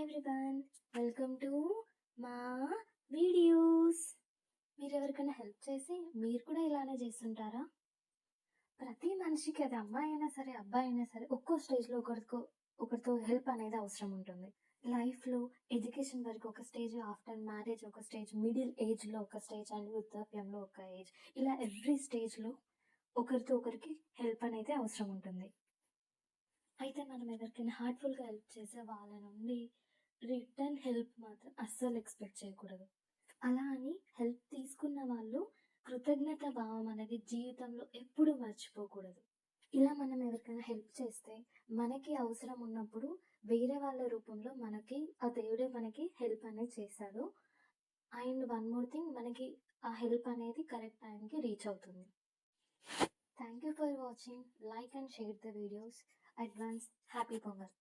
Hi everyone, welcome to మా videos. మీరు ఎవరికైనా హెల్ప్ చేసి మీరు కూడా ఇలానే చేస్తుంటారా? ప్రతి మనిషికి, అది అమ్మాయి అయినా సరే అబ్బాయి అయినా సరే, ఒక్కో స్టేజ్లో ఒకరితో హెల్ప్ అనేది అవసరం ఉంటుంది. లైఫ్లో ఎడ్యుకేషన్ వరకు ఒక స్టేజ్, ఆఫ్టర్ మ్యారేజ్ ఒక స్టేజ్, మిడిల్ ఏజ్లో ఒక స్టేజ్ అండ్ వృద్ధాప్యంలో ఒక ఏజ్, ఇలా ఎవ్రీ స్టేజ్లో ఒకరితో ఒకరికి హెల్ప్ అనేది అవసరం ఉంటుంది. అయితే మనం ఎవరికైనా హార్ట్ఫుల్గా హెల్ప్ చేసే వాళ్ళ నుండి రిటర్న్ హెల్ప్ మాత్రం అస్సలు ఎక్స్పెక్ట్ చేయకూడదు. అలా అని హెల్ప్ తీసుకున్న వాళ్ళు కృతజ్ఞత భావం అనేది జీవితంలో ఎప్పుడూ మర్చిపోకూడదు. ఇలా మనం ఎవరికైనా హెల్ప్ చేస్తే మనకి అవసరం ఉన్నప్పుడు వేరే వాళ్ళ రూపంలో ఆ దేవుడే మనకి హెల్ప్ అనేది చేశాడు. అండ్ వన్ మోర్ థింగ్, మనకి ఆ హెల్ప్ అనేది కరెక్ట్ టైంకి రీచ్ అవుతుంది. Thank you for watching. Like and share the videos. Advance happy pongal.